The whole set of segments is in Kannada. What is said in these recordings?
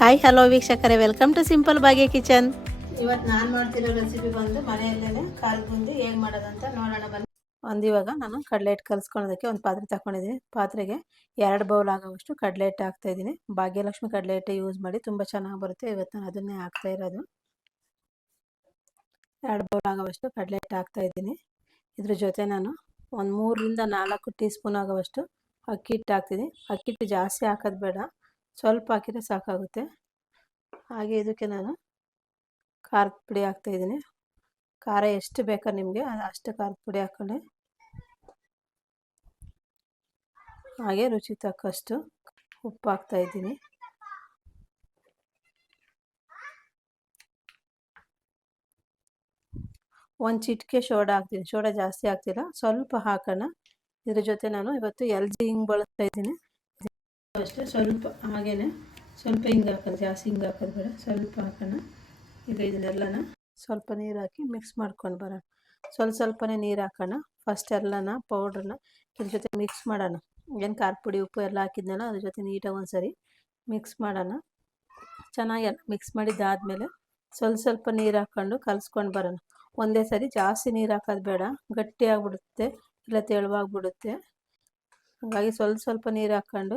ಹಾಯ್ ಹಲೋ ವೀಕ್ಷಕರೇ. Welcome to simple Bhagya kitchen ಇವತ್ತು ನಾನು ಮಾಡ್ತಿರೋ ರೆಸಿಪಿ ಬಂದು ಮನೆಯಲ್ಲೇ ಕಾಲು ಬುಂದಿ ಹೇಗೆ ಮಾಡೋದಂತ ನೋಡೋಣ ಬಂದು ಒಂದು ಇವಾಗ ನಾನು ಕಡಲೆ ಹಿಟ್ಟು ಕಲಿಸ್ಕೊಳೋದಕ್ಕೆ ಒಂದು ಪಾತ್ರೆ ತಗೊಂಡಿದ್ದೀನಿ ಪಾತ್ರೆಗೆ ಎರಡು ಬೌಲ್ ಆಗೋವಷ್ಟು ಕಡಲೆ ಹಿಟ್ಟು ಹಾಕ್ತಾ ಇದ್ದೀನಿ. ಭಾಗ್ಯಲಕ್ಷ್ಮಿ ಕಡಲೆ ಹಿಟ್ಟು ಯೂಸ್ ಮಾಡಿ ತುಂಬ ಚೆನ್ನಾಗಿ ಬರುತ್ತೆ. ಇವತ್ತು ನಾನು ಅದನ್ನೇ ಹಾಕ್ತಾ ಇರೋದು. ಎರಡು ಬೌಲ್ ಆಗೋವಷ್ಟು ಕಡಲೆ ಹಿಟ್ಟು ಹಾಕ್ತಾ ಇದ್ದೀನಿ. ಇದ್ರ ಜೊತೆ ನಾನು ಒಂದು ಮೂರರಿಂದ ನಾಲ್ಕು ಟೀ ಸ್ಪೂನ್ ಆಗೋವಷ್ಟು ಅಕ್ಕಿ ಹಿಟ್ಟು ಹಾಕ್ತೀನಿ ಅಕ್ಕಿ ಹಿಟ್ಟು ಜಾಸ್ತಿ ಹಾಕೋದು ಬೇಡ. ಸ್ವಲ್ಪ ಹಾಕಿದರೆ ಸಾಕಾಗುತ್ತೆ. ಹಾಗೆ ಇದಕ್ಕೆ ನಾನು ಖಾರದ ಪುಡಿ ಹಾಕ್ತಾಯಿದ್ದೀನಿ ಖಾರ ಎಷ್ಟು ಬೇಕಾ ನಿಮಗೆ? ಅಷ್ಟು ಖಾರದ ಪುಡಿ ಹಾಕೊಳ್ಳಿ ಹಾಗೆ ರುಚಿ ತಕ್ಕಷ್ಟು ಉಪ್ಪು ಹಾಕ್ತಾಯಿದ್ದೀನಿ ಒಂದು ಚಿಟಿಕೆ ಸೋಡಾ ಹಾಕ್ತೀನಿ. ಸೋಡಾ ಜಾಸ್ತಿ ಹಾಕ್ತಿಲ್ಲ. ಸ್ವಲ್ಪ ಹಾಕೋಣ. ಇದ್ರ ಜೊತೆ ನಾನು ಇವತ್ತು ಎಲ್ ಜಿ ಹಿಂಗೆ ಬಳಸ್ತಾ ಇದ್ದೀನಿ. ಅಷ್ಟೇ ಸ್ವಲ್ಪ ಹಾಗೇನೆ, ಸ್ವಲ್ಪ ಹಿಂಗೆ ಹಾಕೋದು, ಜಾಸ್ತಿ ಹಿಂಗೆ ಹಾಕೋದು ಬೇಡ, ಸ್ವಲ್ಪ ಹಾಕೋಣ. ಈಗ ಇದನ್ನೆಲ್ಲನ ಸ್ವಲ್ಪ ನೀರು ಹಾಕಿ ಮಿಕ್ಸ್ ಮಾಡ್ಕೊಂಡು ಬರೋಣ. ಸ್ವಲ್ಪ ಸ್ವಲ್ಪನೇ ನೀರು ಹಾಕೋಣ. ಫಸ್ಟ್ ಎಲ್ಲನ ಪೌಡ್ರನ್ನ ಇದ್ರ ಜೊತೆ ಮಿಕ್ಸ್ ಮಾಡೋಣ. ಏನು ಖಾರ ಪುಡಿ, ಉಪ್ಪು ಎಲ್ಲ ಹಾಕಿದ್ನಲ್ಲ, ಅದ್ರ ಜೊತೆ ನೀಟಾಗಿ ಒಂದ್ಸರಿ ಮಿಕ್ಸ್ ಮಾಡೋಣ. ಚೆನ್ನಾಗಿ ಎಲ್ಲ ಮಿಕ್ಸ್ ಮಾಡಿದ್ದಾದಮೇಲೆ ಸ್ವಲ್ಪ ಸ್ವಲ್ಪ ನೀರು ಹಾಕ್ಕೊಂಡು ಕಲಿಸ್ಕೊಂಡು ಬರೋಣ. ಒಂದೇ ಸರಿ ಜಾಸ್ತಿ ನೀರು ಹಾಕೋದು ಬೇಡ. ಗಟ್ಟಿ ಆಗಿಬಿಡುತ್ತೆ, ಇಲ್ಲ ತೆಳುವಾಗಿಬಿಡುತ್ತೆ ಹಾಗಾಗಿ ಸ್ವಲ್ಪ ಸ್ವಲ್ಪ ನೀರು ಹಾಕ್ಕೊಂಡು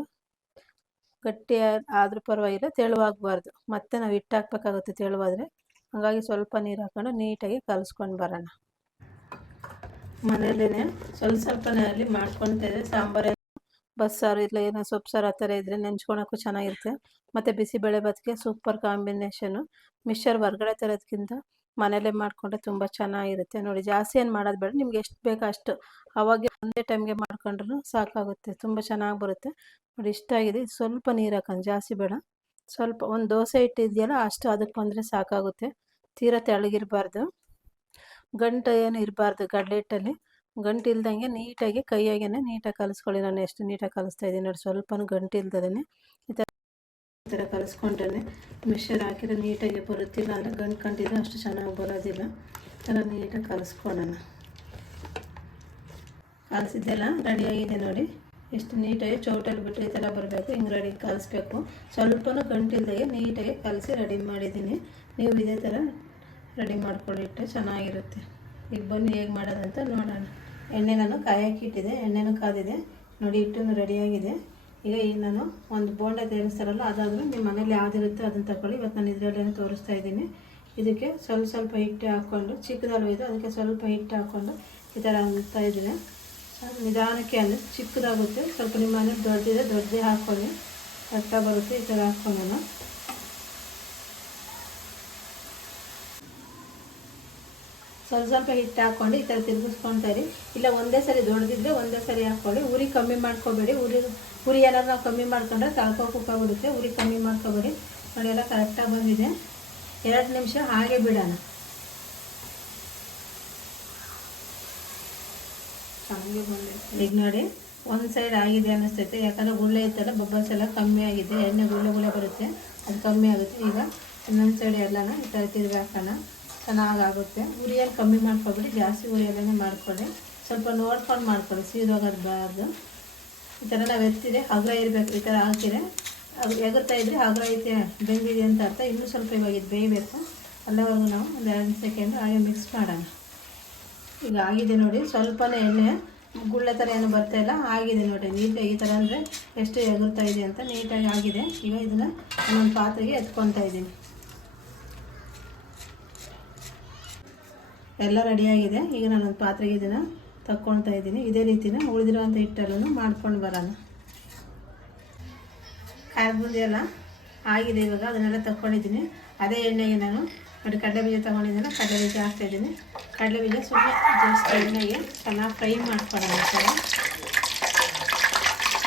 ಗಟ್ಟಿ ಆದರೂ ಪರವಾಗಿಲ್ಲ, ತೆಳುವಾಗಬಾರ್ದು. ಮತ್ತೆ ನಾವು ಹಿಟ್ಟು ಹಾಕ್ಬೇಕಾಗುತ್ತೆ ತೆಳುವಾದರೆ. ಹಾಗಾಗಿ ಸ್ವಲ್ಪ ನೀರು ಹಾಕ್ಕೊಂಡು ನೀಟಾಗಿ ಕಲಸ್ಕೊಂಡು ಬರೋಣ. ಮನೇಲೇ ಸ್ವಲ್ಪ ಸ್ವಲ್ಪನೇ ಅಲ್ಲಿ ಮಾಡ್ಕೊಳ್ತಾ ಸಾಂಬಾರು ಬಸ್ಸಾರು ಇಲ್ಲ ಏನೋ ಸೊಪ್ಪು ಸಾರು ಆ ಥರ ಇದ್ದರೆ ನೆಂಚ್ಕೊಳಕ್ಕೂ ಚೆನ್ನಾಗಿರುತ್ತೆ. ಮತ್ತು ಬಿಸಿಬೇಳೆ ಭಾತ್ಗೆ ಸೂಪರ್ ಕಾಂಬಿನೇಷನು. ಮಿಕ್ಸರ್ ಹೊರ್ಗಡೆ ತರೋದಕ್ಕಿಂತ ಮನೇಲೇ ಮಾಡಿಕೊಂಡ್ರೆ ತುಂಬ ಚೆನ್ನಾಗಿರುತ್ತೆ. ನೋಡಿ, ಜಾಸ್ತಿ ಏನು ಮಾಡೋದು ಬೇಡ. ನಿಮ್ಗೆ ಎಷ್ಟು ಬೇಕೋ ಅಷ್ಟು. ಅವಾಗ ಒಂದೇ ಟೈಮ್ಗೆ ಮಾಡ್ಕೊಂಡ್ರೂ ಸಾಕಾಗುತ್ತೆ. ತುಂಬ ಚೆನ್ನಾಗಿ ಬರುತ್ತೆ. ನೋಡಿ, ಇಷ್ಟ ಆಗಿದೆ. ಸ್ವಲ್ಪ ನೀರು ಹಾಕೊಂಡು ಜಾಸ್ತಿ ಬೇಡ. ಸ್ವಲ್ಪ ಒಂದು ದೋಸೆ ಇಟ್ಟಿದೆಯಲ್ಲ, ಅಷ್ಟು ಅದಕ್ಕೆ ಬಂದರೆ ಸಾಕಾಗುತ್ತೆ. ತೀರಾ ತೆಳಗಿರಬಾರ್ದು. ಗಂಟು ಏನು ಇರಬಾರ್ದು ಗಡ್ಡೆ ಹಿಟ್ಟಲ್ಲಿ. ಗಂಟು ಇಲ್ದಂಗೆ ನೀಟಾಗಿ ಕೈಯಾಗೇನೆ ನೀಟಾಗಿ ಕಲಿಸ್ಕೊಳ್ಳಿ. ನಾನು ಎಷ್ಟು ನೀಟಾಗಿ ಕಲಿಸ್ತಾ ಇದ್ದೀನಿ ನೋಡಿ, ಸ್ವಲ್ಪನೂ ಗಂಟು ಇಲ್ದದೇ ಈ ಥರ ಈ ಥರ ಕಲಿಸ್ಕೊಂಡ್ರೆ ಮಿಷರ್ ಹಾಕಿದ್ರೆ ನೀಟಾಗಿ ಬರುತ್ತಿಲ್ಲ ಅಂದರೆ ಗಂಟು ಕಂಡಿದ್ರೆ ಅಷ್ಟು ಚೆನ್ನಾಗಿ ಬರೋದಿಲ್ಲ. ಈ ಥರ ನೀಟಾಗಿ ಕಲಿಸ್ಕೊಳ್ಳೋಣ ಕಲಿಸಿದ್ದೆಲ್ಲ ರೆಡಿಯಾಗಿದೆ ನೋಡಿ. ಎಷ್ಟು ನೀಟಾಗಿ ಚೌಟಲ್ಲಿ ಬಿಟ್ಟು ಈ ಥರ ಬರಬೇಕು. ಹಿಂಗೆ ರೆಡಿ ಕಲಿಸ್ಬೇಕು. ಸ್ವಲ್ಪನೂ ಗಂಟಿಲ್ದಾಗೆ ನೀಟಾಗಿ ಕಲಸಿ ರೆಡಿ ಮಾಡಿದ್ದೀನಿ. ನೀವು ಇದೇ ಥರ ರೆಡಿ ಮಾಡ್ಕೊಳ್ಳಿ ಇಟ್ಟರೆ ಚೆನ್ನಾಗಿರುತ್ತೆ. ಈಗ ಬನ್ನಿ ಹೇಗೆ ಮಾಡೋದಂತ ನೋಡೋಣ. ಎಣ್ಣೆನೂ ನಾನು ಕಾಯಕ್ಕೆ ಇಟ್ಟಿದೆ. ಎಣ್ಣೆನೂ ಕಾದಿದೆ. ನೋಡಿ ಹಿಟ್ಟು ರೆಡಿಯಾಗಿದೆ ಈಗ ಈಗ ನಾನು ಒಂದು ಬೋಂಡ ತಯಾರಿಸ್ತಾರಲ್ಲ ಅದಾದರೂ ನಿಮ್ಮ ಮನೇಲಿ ಯಾವುದಿರುತ್ತೆ ಅದನ್ನು ತಗೊಳ್ಳಿ ಇವತ್ತು ನಾನು ಇದರಲ್ಲೇ ತೋರಿಸ್ತಾ ಇದ್ದೀನಿ. ಇದಕ್ಕೆ ಸ್ವಲ್ಪ ಸ್ವಲ್ಪ ಹಿಟ್ಟು ಹಾಕ್ಕೊಂಡು ಚಿಕ್ಕದಲ್ವ ಇದೆ, ಅದಕ್ಕೆ ಸ್ವಲ್ಪ ಹಿಟ್ಟು ಹಾಕ್ಕೊಂಡು ಈ ಥರ ಅಂತ ಇದ್ದೀನಿ. ನಿಧಾನಕ್ಕೆ ಅಂದರೆ ಚಿಕ್ಕದಾಗುತ್ತೆ. ಸ್ವಲ್ಪ ನಿಮ್ಮ ಮನೇಲಿ ದೊಡ್ಡದಿದೆ, ದೊಡ್ಡದೇ ಹಾಕ್ಕೊಳ್ಳಿ. ಕಟ್ಟ ಬರುತ್ತೆ, ಈ ಥರ ಹಾಕ್ಕೊಂಡು ಸ್ವಲ್ಪ ಸ್ವಲ್ಪ ಹಿಟ್ಟು ಹಾಕ್ಕೊಂಡು ಈ ಥರ ಇರಿ. ಇಲ್ಲ ಒಂದೇ ಸರಿ ದೊಡ್ಡದಿದ್ದರೆ ಒಂದೇ ಸರಿ ಹಾಕ್ಕೊಳ್ಳಿ. ಉರಿ ಕಮ್ಮಿ ಮಾಡ್ಕೋಬೇಡಿ. ಉರಿ ಉರಿ ನಾವು ಕಮ್ಮಿ ಮಾಡ್ಕೊಂಡ್ರೆ ತಳ್ಕೋ ಕುಕ್ಕಾಗ್ಬಿಡುತ್ತೆ ಉರಿ ಕಮ್ಮಿ ಮಾಡ್ಕೋಬೇಡಿ. ನೋಡಿ, ಎಲ್ಲ ಕರೆಕ್ಟಾಗಿ ಬಂದಿದೆ. ಎರಡು ನಿಮಿಷ ಹಾಗೆ ಬಿಡೋಣ. ಹಾಗೆ ಈಗ ನೋಡಿ, ಒಂದು ಸೈಡ್ ಆಗಿದೆ ಅನ್ನಿಸ್ತೈತೆ. ಯಾಕಂದರೆ ಗುಳ್ಳೆ ಇತ್ತಲ್ಲ, ಬಬ್ಬಲ್ಸ್ ಎಲ್ಲ ಕಮ್ಮಿ ಆಗಿದೆ. ಎಣ್ಣೆ ಗುಳ್ಳೆ ಗುಳ್ಳೆ ಬರುತ್ತೆ. ಅದು ಕಮ್ಮಿ ಆಗುತ್ತೆ. ಈಗ ಇನ್ನೊಂದು ಸೈಡ್ ಎಲ್ಲನ ಈ ಥರ ತಿರುಗಿ ಹಾಕೋಣ. ಚೆನ್ನಾಗಾಗುತ್ತೆ. ಉರಿಯಲ್ಲಿ ಕಮ್ಮಿ ಮಾಡ್ಕೊಬಿಡಿ. ಜಾಸ್ತಿ ಉರಿಯಲ್ಲೇ ಮಾಡ್ಕೊಳ್ಳಿ. ಸ್ವಲ್ಪ ನೋಡ್ಕೊಂಡು ಮಾಡ್ಕೊಳ್ಳಿ. ಸೀದೋಗಬಾರ್ದು ಈ ಥರ ನಾವು ಎತ್ತಿದೆ ಹಗ್ರ ಇರಬೇಕು. ಈ ಥರ ಅದು ಎಗುತ್ತಾ ಇದ್ರೆ ಹಗ್ರ ಐತೆ, ಬೆಂದಿದೆ ಅಂತ ಅರ್ಥ. ಇನ್ನೂ ಸ್ವಲ್ಪ ಇವಾಗ ಇದು ಬೇಯಬೇಕು. ಅಲ್ಲವರೆಗೂ ನಾವು ಒಂದು ಎರಡು ಸೆಕೆಂಡ್ ಹಾಗೆ ಮಿಕ್ಸ್ ಮಾಡೋಣ. ಈಗ ಆಗಿದೆ ನೋಡಿ. ಸ್ವಲ್ಪನೇ ಎಣ್ಣೆ ಗುಳ್ಳೆ ಥರ ಏನು ಬರ್ತಾ ಇಲ್ಲ. ಆಗಿದೆ ನೋಡಿ. ನೀಟಾಗಿ ಈ ಥರ ಅಂದರೆ ಎಷ್ಟು ಎಗುರ್ತಾ ಇದೆ ಅಂತ ನೀಟಾಗಿ ಆಗಿದೆ. ಈಗ ಇದನ್ನು ಒಂದೊಂದು ಪಾತ್ರೆಗೆ ಎತ್ಕೊತಾ ಇದ್ದೀನಿ. ಎಲ್ಲ ರೆಡಿಯಾಗಿದೆ ಈಗ ನಾನೊಂದು ಪಾತ್ರೆಗೆ ಇದನ್ನು ತಕ್ಕೊಳ್ತಾ ಇದ್ದೀನಿ. ಇದೇ ರೀತಿನ ಉಳಿದಿರುವಂಥ ಹಿಟ್ಟಲ್ಲೂ ಮಾಡ್ಕೊಂಡು ಬರೋಣ. ಕಾಯಿ ಬುಂದಿ ಎಲ್ಲ ಆಗಿದೆ ಇವಾಗ. ಅದನ್ನೆಲ್ಲ ತಕ್ಕೊಂಡಿದ್ದೀನಿ. ಅದೇ ಎಣ್ಣೆಗೆ ನಾನು ನೋಡಿ ಕಡಲೆ ಬೀಜ ತೊಗೊಂಡಿದ್ದೀನಿ ಕಡಲೆ ಬೀಜ ಹಾಕ್ತಾಯಿದ್ದೀನಿ ಕಡಲೆ ಬೀಜ ಸುಮ್ಮನೆ ಜಾಸ್ತಿ ಎಣ್ಣೆಗೆ ಚೆನ್ನಾಗಿ ಫ್ರೈ ಮಾಡ್ಕೊಳ್ಳೋಣ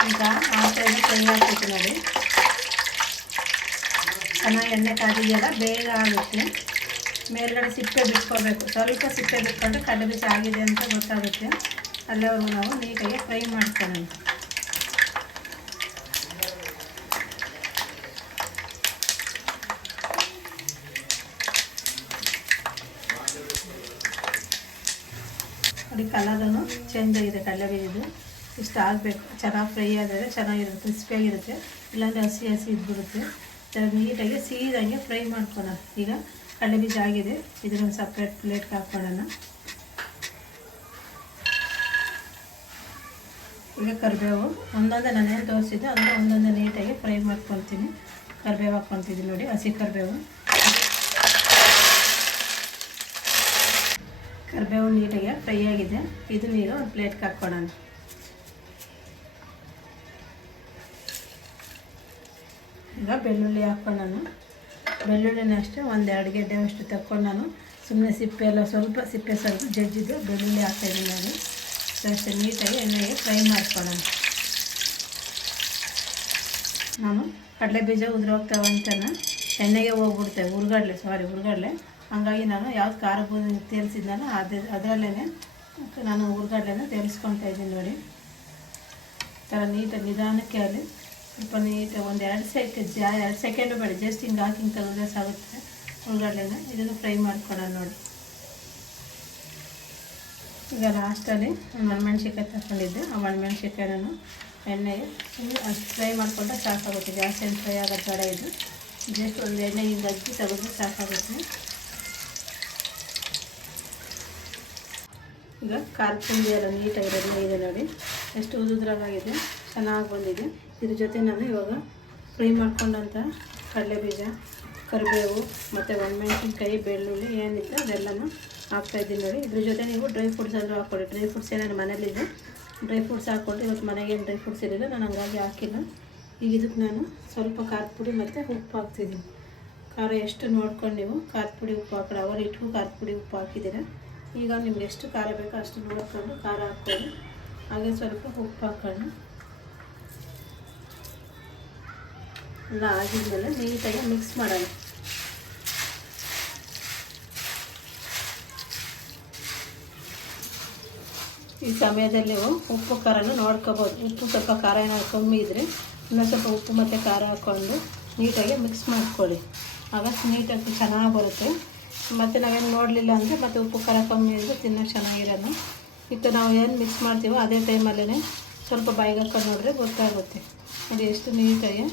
ಈಗ ಸೈಡ್ ಫ್ರೈ ಆಗ್ತೈತೆ ನೋಡಿ. ಚೆನ್ನಾಗಿ ಎಣ್ಣೆ ಕಾದಿದೆಯಲ್ಲ, ಬೇಗ ಆಗುತ್ತೆ. ಮೇಲ್ಗಡೆ ಸಿಪ್ಪೆ ಬಿಟ್ಕೋಬೇಕು ಸ್ವಲ್ಪ ಸಿಪ್ಪೆ ಬಿಟ್ಕೊಂಡ್ರೆ ಕಡಲೆ ಆಗಿದೆ ಅಂತ ಗೊತ್ತಾಗುತ್ತೆ. ಅಲ್ಲಿವರೆಗೂ ನಾವು ನೀಟಾಗಿ ಫ್ರೈ ಮಾಡ್ಕೊಳ್ಳೋಣ. ಅದಕ್ಕೆ ಕಲರನ್ನು ಚೇಂಜ್ ಆಗಿದೆ ಕಡಲೆ ಬೀಜದ್ದು ಇಷ್ಟು ಆಗಬೇಕು. ಚೆನ್ನಾಗಿ ಫ್ರೈ ಆದರೆ ಚೆನ್ನಾಗಿರುತ್ತೆ, ಕ್ರಿಸ್ಪಿಯಾಗಿರುತ್ತೆ. ಇಲ್ಲಾಂದರೆ ಹಸಿ ಹಸಿ ಇದ್ಬಿಡುತ್ತೆ. ನೀಟಾಗಿ ಸೀದಂಗೆ ಫ್ರೈ ಮಾಡ್ಕೊಳ್ಳೋಣ. ಈಗ ಕಡಲೆ ಬೀಜ ಆಗಿದೆ. ಇದನ್ನು ಸಪ್ರೇಟ್ ಪ್ಲೇಟ್ಗೆ ಹಾಕ್ಕೊಳ್ಳೋಣ ಈಗ ಕರಿಬೇವು ಒಂದೊಂದೇ ನಾನೇನು ತೋರಿಸಿದ್ದೆ, ಅಂದರೆ ಒಂದೊಂದೇ ನೀಟಾಗಿ ಫ್ರೈ ಮಾಡ್ಕೊತೀನಿ ಕರಿಬೇವು ಹಾಕ್ಕೊತಿದ್ದೀನಿ ನೋಡಿ, ಹಸಿ ಕರಿಬೇವು. ಕರಿಬೇವು ನೀಟಾಗಿ ಫ್ರೈ ಆಗಿದೆ. ಇದು ನೀರು ಒಂದು ಪ್ಲೇಟ್ಗೆ ಹಾಕ್ಕೊಳ್ಳೋಣ ಈಗ ಬೆಳ್ಳುಳ್ಳಿ ಹಾಕ್ಕೊಳ್ಳೋಣ ಬೆಳ್ಳುಳ್ಳಿನ ಅಷ್ಟೇ ಎರಡು ಗೆಡ್ಡೆ ಅಷ್ಟು ತಕ್ಕೊಂಡು ನಾನು ಸುಮ್ಮನೆ ಸಿಪ್ಪೆ ಎಲ್ಲ ಸ್ವಲ್ಪ ಸಿಪ್ಪೆ ಸ್ವಲ್ಪ ಜಜ್ಜಿದ್ದು ಬೆಳ್ಳುಳ್ಳಿ ಹಾಕ್ತಾಯಿದ್ದೀನಿ ನಾನು. ಅಷ್ಟೇ, ನೀಟಾಗಿ ಎಣ್ಣೆಗೆ ಫ್ರೈ ಮಾಡ್ಕೊಳ್ಳೋಣ. ನಾನು ಕಡಲೆ ಬೀಜ ಉದುರೋಗ್ತಾವೆ ಅಂತಾನೆ ಎಣ್ಣೆಗೆ ಹೋಗ್ಬಿಡ್ತೇವೆ ಹುರ್ಗಡ್ಲೆ ಸಾರಿ ಹುರ್ಗಡ್ಲೆ. ಹಾಗಾಗಿ ನಾನು ಯಾವ್ದು ಖಾರ ತೇಲ್ಸಿದ್ನಲ್ಲ ಅದೇ ಅದರಲ್ಲೇ ನಾನು ಹುರ್ಗಡ್ಲೆನ ತೇಲ್ಸ್ಕೊತಾ ಇದ್ದೀನಿ ನೋಡಿ. ಥರ ನೀಟಾಗಿ ನಿಧಾನಕ್ಕೆ ಅಲ್ಲಿ ಸ್ವಲ್ಪ ನೀಟಾಗಿ ಒಂದು ಎರಡು ಸೆಕೆಂಡ್ ಜಾ ಎರಡು ಸೆಕೆಂಡು ಬೇಡ ಜಸ್ಟ್ ಹಿಂಗೆ ಹಾಕಿ ಹಿಂಗೆ ತೆಗೆದ್ರೆ ಸಾಗುತ್ತೆ ಹುರ್ಗಡ್ಲೆನ ಇದನ್ನು ಫ್ರೈ ಮಾಡ್ಕೊಳ್ಳೋಣ ನೋಡಿ. ಈಗ ಲಾಸ್ಟಲ್ಲಿ ಒಣಮೆಣ್ಸಿಕಾಯಿ ತಗೊಂಡಿದ್ದೆ ಆ ಒಣಮೆಣ್ಸಿಕಾಯಿ ಎಣ್ಣೆ ಅಷ್ಟು ಫ್ರೈ ಮಾಡಿಕೊಂಡ್ರೆ ಸಾಕಾಗುತ್ತೆ. ಜಾಸ್ತಿ ಏನು ಫ್ರೈ ಆಗೋದು ಬೇಡ ಇದು ಜಸ್ಟ್ ಒಂದು ಎಣ್ಣೆ ಹಿಂಗೆ ಅಜ್ಜಿ ತೆಗೆದ್ರೆ ಸಾಕಾಗುತ್ತೆ. ಈಗ ಖಾರ ಪುಂಡಿ ಎಲ್ಲ ನೀಟಾಗಿ ರೆಡಿ ಇದೆ ನೋಡಿ. ಎಷ್ಟು ಉದುದ್ರಾಗಿದೆ ಚೆನ್ನಾಗಿ ಬಂದಿದೆ. ಇದ್ರ ಜೊತೆ ನಾನು ಇವಾಗ ಫ್ರೈ ಮಾಡ್ಕೊಂಡಂಥ ಕಡಲೆ ಬೀಜ, ಕರಿಬೇವು, ಮತ್ತು ಒಣಮೆಣಸಿನ್ಕಾಯಿ, ಬೆಳ್ಳುಳ್ಳಿ ಏನಿತ್ತು ಅದೆಲ್ಲನೂ ಹಾಕ್ತಾಯಿದ್ದೀನಿ ನೋಡಿ. ಇದ್ರ ಜೊತೆ ನೀವು ಡ್ರೈ ಫ್ರೂಟ್ಸ್ ಆದರೂ ಹಾಕ್ಕೊಳ್ಳಿ. ಡ್ರೈ ಫ್ರೂಟ್ಸ್ ಏನಾದ್ರು ಮನೇಲಿದೆ ಡ್ರೈ ಫ್ರೂಟ್ಸ್ ಹಾಕ್ಕೊಂಡು ಇವತ್ತು ಮನೆಗೆ ಏನು ಡ್ರೈ ಫ್ರೂಟ್ಸ್ ಇರಲಿಲ್ಲ, ನಾನು ಹಂಗಾಗಿ ಹಾಕಿಲ್ಲ. ಈಗ ಇದಕ್ಕೆ ನಾನು ಸ್ವಲ್ಪ ಖಾರದ ಪುಡಿ ಮತ್ತು ಉಪ್ಪು ಹಾಕ್ತಿದ್ದೀನಿ. ಖಾರ ಎಷ್ಟು ನೋಡ್ಕೊಂಡು ನೀವು ಖಾರದ ಪುಡಿ ಉಪ್ಪು ಹಾಕೊಳ್ಳಿ ಅವರ್ ಇಟ್ಟು ಖಾರದ ಪುಡಿ ಉಪ್ಪು ಹಾಕಿದ್ದೀರ. ಈಗ ನಿಮ್ಗೆ ಎಷ್ಟು ಖಾರ ಬೇಕೋ ಅಷ್ಟು ನೋಡ್ಕೊಂಡು ಖಾರ ಹಾಕ್ಕೊಂಡು ಹಾಗೆ ಸ್ವಲ್ಪ ಉಪ್ಪು ಹಾಕ್ಕೊಂಡು ಎಲ್ಲ ಆಗಿದ್ಮೇಲೆ ನೀಟಾಗಿ ಮಿಕ್ಸ್ ಮಾಡೋಣ. ಈ ಸಮಯದಲ್ಲಿ ಉಪ್ಪು ಖಾರನ ನೋಡ್ಕೋಬೋದು. ಉಪ್ಪು ಸ್ವಲ್ಪ ಖಾರ ಏನಾದ್ರು ಕಮ್ಮಿ ಇದ್ದರೆ ಇನ್ನೊಂದು ಸ್ವಲ್ಪ ಉಪ್ಪು ಮತ್ತು ಖಾರ ಹಾಕ್ಕೊಂಡು ನೀಟಾಗಿ ಮಿಕ್ಸ್ ಮಾಡ್ಕೊಳ್ಳಿ. ಆಗ ನೀಟಾಗಿ ಚೆನ್ನಾಗಿ ಬರುತ್ತೆ. ಮತ್ತು ನಾವೇನು ನೋಡಲಿಲ್ಲ ಅಂದರೆ ಮತ್ತು ಉಪ್ಪು ಖಾರ ಕಮ್ಮಿ ಇದ್ದರೆ ತಿನ್ನೋಕೆ ಚೆನ್ನಾಗಿರೋಣ ಇತ್ತು ನಾವು ಏನು ಮಿಕ್ಸ್ ಮಾಡ್ತೀವೋ ಅದೇ ಟೈಮಲ್ಲೇ ಸ್ವಲ್ಪ ಬಾಯಿಗೆ ಹಾಕೊಂಡು ನೋಡಿದ್ರೆ ಗೊತ್ತಾಗುತ್ತೆ. ಅದು ಎಷ್ಟು ನೀಟಾಗಿ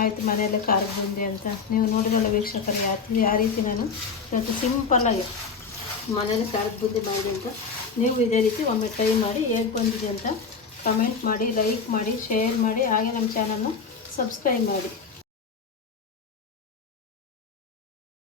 ಆಯಿತು, ಮನೆಯಲ್ಲೇ ಖಾರ ಬುಂದಿ ಅಂತ. ನೀವು ನೋಡಿರಲ್ಲ ವೀಕ್ಷಕರು, ಯಾವ ಯಾವ ರೀತಿ ನಾನು ಇವತ್ತು ಸಿಂಪಲ್ಲಾಗಿ ಮನೇಲಿ ಖಾರದ ಬುದ್ಧಿ ಮಾಡಿದೆ ಅಂತ. ನೀವು ಇದೇ ರೀತಿ ಒಮ್ಮೆ ಟ್ರೈ ಮಾಡಿ ಹೇಗೆ ಬಂದಿದೆ ಅಂತ ಕಮೆಂಟ್ ಮಾಡಿ ಲೈಕ್ ಮಾಡಿ ಶೇರ್ ಮಾಡಿ, ಹಾಗೆ ನಮ್ಮ ಚಾನಲ್ನ ಸಬ್ಸ್ಕ್ರೈಬ್ ಮಾಡಿ.